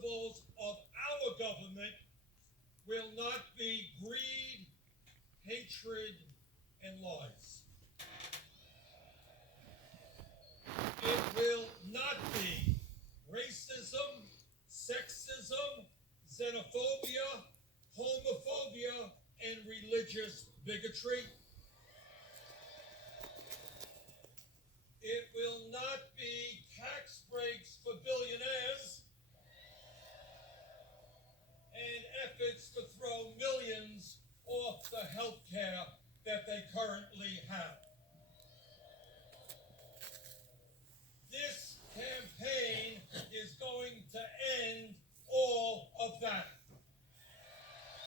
principles of our government will not be greed, hatred, and lies. It will not be racism, sexism, xenophobia, homophobia, and religious bigotry.